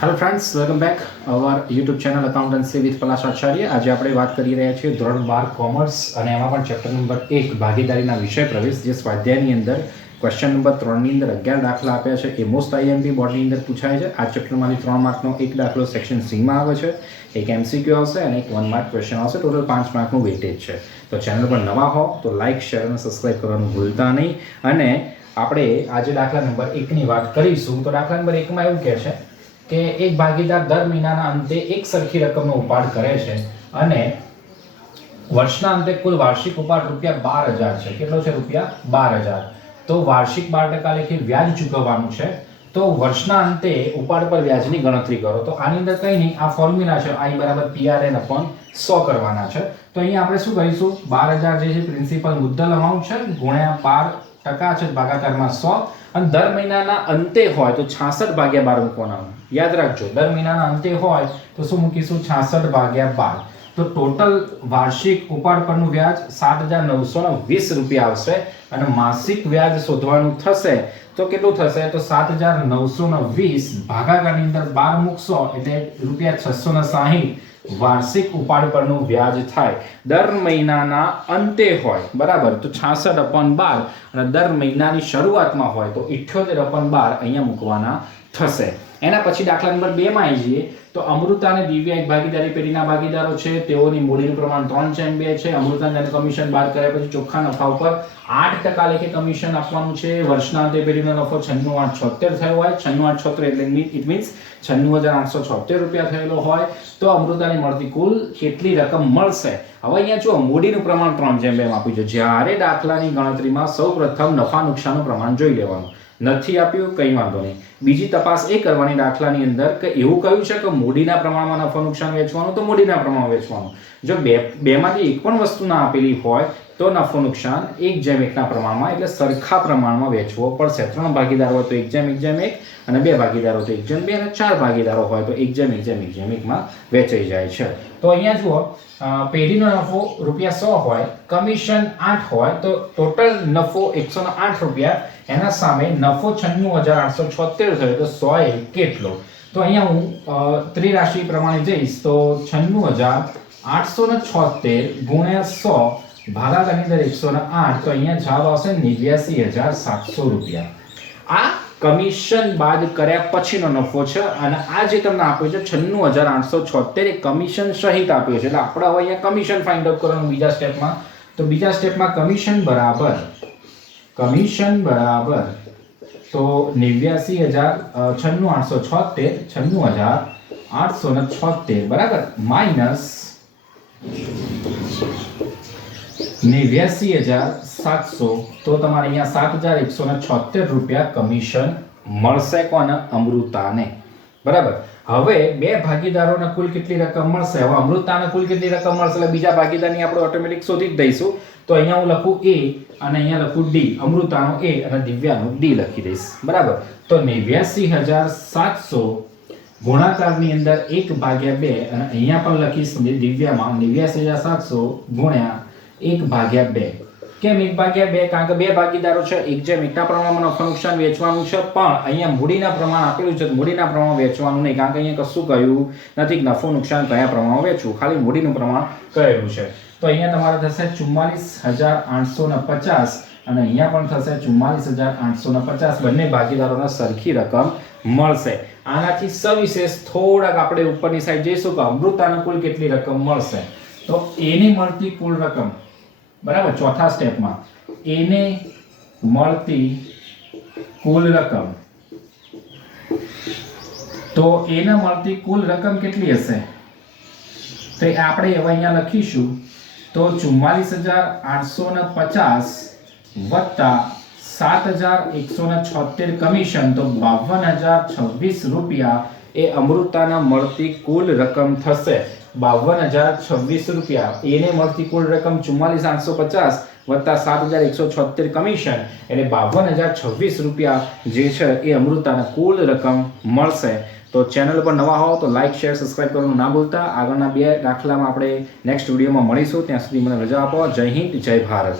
Hello friends, welcome back our YouTube channel accountancy with Palash Acharya. આજે આપણે વાત કરી રહ્યા છીએ ધોરણ 12 કોમર્સ અને એમાં પણ ચેપ્ટર નંબર 1 ભાગીદારીના વિષય પ્રવેશ, જે સ્વાધ્યાયની અંદર ક્વેશ્ચન નંબર 3 ની અંદર 11 દાખલા આપ્યા છે. એ મોસ્ટ આઈએમપી બોર્ડની અંદર પૂછાય છે. આ ચેપ્ટરમાંથી 3 માર્કનો એક દાખલો સેક્શન સીમાં આવે છે, એક એમસીક્યુ આવશે અને એક 1 માર્ક ક્વેશ્ચન આવશે. ટોટલ 5 માર્કનું વેટેજ છે. તો ચેનલ પર નવા હો તો લાઇક, શેર અને સબસ્ક્રાઇબ કરવાનું ભૂલતા નહીં. અને આપણે આજે દાખલા નંબર 1ની વાત કરીશું. તો દાખલા નંબર 1માં એવું કહે છે કે એક ભાગીદાર દર મહિનાના અંતે એક સરખી રકમનો ઉપાડ કરે છે અને વર્ષના અંતે કુલ વાર્ષિક ઉપાડ ₹12,000 છે. કેટલો છે? ₹12,000. તો વાર્ષિક 12% લેખે વ્યાજ ચૂકવવાનું છે. તો વર્ષના અંતે ઉપાડ પર વ્યાજની ગણતરી કરો. તો આની અંદર કંઈ નહીં, આ ફોર્મ્યુલા છે, I = PRN/100 કરવાના છે. તો અહીંયા આપણે શું કરીશું? 12,000 જે છે પ્રિન્સિપલ મુદ્દલ અમાઉન્ટ છે ગુણ્યા 12% છે ભાગાકારમાં 100, અને દર મહિનાના અંતે હોય તો 66/12 મૂકવાના. યાદ રાખજો, દર મહિનાના અંતે હોય તો શું મૂકીશું? 66/12. તો ટોટલ વાર્ષિક ઉપાડ પરનું વ્યાજ ₹7,920 આવશે અને માસિક વ્યાજ શોધવાનું થશે. તો કેટલું થશે? તો 7,920 ભાગાકારની અંદર 12 મૂકશો એટલે ₹660 વાર્ષિક ઉપાડ પરનું વ્યાજ થાય. દર મહિનાના અંતે હોય, બરાબર, તો 66/12, અને દર મહિનાની શરૂઆતમાં હોય તો 78/12 અહીંયા મૂકવાના થશે. એના પછી દાખલા નંબર 2 માં આવી જઈએ તો અમૃતા અને દિવ્યા એક ભાગીદારી પેઢીના ભાગીદારો છે. તેઓની મૂડીનું પ્રમાણ 3/2 છે. અમૃતાને કમિશન બાદ કર્યા પછી ચોખ્ખા નફા ઉપર 8% લેખે કમિશન આપવાનું છે. વર્ષના અંતે પેઢીનો નફો 96,876 થયો હોય. 96,876 એટલે ઇટ મીન્સ ₹96,876 થયેલો હોય. તો અમૃતાને મળતી કુલ કેટલી રકમ મળશે? હવે અહીંયા જો મૂડીનું પ્રમાણ 3/2 આપ્યું છે. જ્યારે દાખલાની ગણતરીમાં સૌપ્રથમ નફા નુકસાનનું પ્રમાણ જોઈ લેવાનું. નથી આપ્યું, કંઈ વાંધો નહીં. બીજી તપાસ એ કરવાની દાખલાની અંદર કે એવું કહ્યું છે કે મૂડીના પ્રમાણમાં નફા નુકસાન વેચવાનું, તો મૂડીના પ્રમાણમાં વેચવાનું. જો બેમાંથી એક પણ વસ્તુ ના આપેલી હોય તો નફો નુકસાન 1/1 પ્રમાણમાં, એટલે સરખા પ્રમાણમાં વેચવો પડશે. 3 ભાગીદારો હોય તો 1/1 અને 2 ભાગીદારો તો 1/2 અને 4 ભાગીદારો હોય તો 1/1 માં વેચાઈ જાય છે. તો અહીંયા જુઓ, પેઢીનો નફો ₹100 હોય, કમિશન 8 હોય, તો ટોટલ નફો ₹108. એના સામે નફો 96,876 થયો, તો 100 કેટલો? તો અહીંયા હું ત્રિરાશિ પ્રમાણે જઈશ તો 96,876 ગુણ્યા 100 ભાગાકારની અંદર 108, તો અહીંયા જવાબ આવશે ₹89,700. આ કમિશન બાદ કર્યા પછીનો નફો છે. અને આ જે તમને આપ્યો છે 96,876 એ કમિશન સહિત આપ્યો છે. એટલે આપણે હવે અહીંયા કમિશન ફાઇન્ડ આઉટ કરવાનું બીજા સ્ટેપમાં. તો બીજા સ્ટેપમાં કમિશન બરાબર તો 96,876 બરાબર માઇનસ 89,700, તો તમારે અહીંયા ₹7,176 કમિશન મળશે. કોને? અમૃતાને. બરાબર. હવે બે ભાગીદારોને કુલ કેટલી રકમ મળશે? હવે અમૃતાને કુલ કેટલી રકમ મળશે એટલે બીજા ભાગીદારની આપણે ઓટોમેટિક શોધી જ દઈશું. તો અહીંયા હું લખું A અને અહીંયા લખું D. અમૃતાનો A અને દિવ્યાનો D લખી દઈશ. બરાબર. તો 89,700 ગુણાકારની અંદર 1/2 અને અહીંયા પણ લખીશ દિવ્યામાં 89,700 ગુણ્યા 1/2. કેમ 1/2? કારણ કે બે ભાગીદારો છે, 1/1 પ્રમાણમાં નફા નુકસાન વેચવાનું છે, પણ અહીંયા મૂડીના પ્રમાણ આપેલું છે. મૂડીના પ્રમાણ વેચવાનું નહીં, કારણ કે અહીંયા કશું કહ્યું નથી નફો નુકસાન કયા પ્રમાણમાં વેચવું, ખાલી મૂડીનું પ્રમાણ કહેલું છે. તો અહીંયા તમારે થશે 44,850 અને અહીંયા પણ થશે 44,850. બંને ભાગીદારોને સરખી રકમ મળશે. આનાથી સવિશેષ થોડાક આપણે ઉપરની સાઈડ જઈશું કે અમૃતાને કુલ કેટલી રકમ મળશે. તો એની મળતી કુલ રકમ, બરાબર, ચોથા સ્ટેપમાં એને મળતી કુલ રકમ. તો એને મળતી કુલ રકમ કેટલી હશે? તો આપણે હવે અહીંયા લખીશું તો 44,850 વત્તા 7,176 કમિશન, તો ₹52,026 એ અમૃતાને મળતી કુલ રકમ થશે. ₹52,026. એને મળતી કુલ રકમ 44,850 વત્તા 7,176 કમિશન, એટલે ₹52,026 જે છે એ અમૃતાને કુલ રકમ મળશે. તો ચેનલ પર નવા હો તો લાઇક, શેર, સબસ્ક્રાઇબ કરવાનું ના ભૂલતા. આગળના 2 દાખલામાં આપણે નેક્સ્ટ વિડીયોમાં મળીશું. ત્યાં સુધી મને રજા આપો. જય હિન્દ, જય ભારત.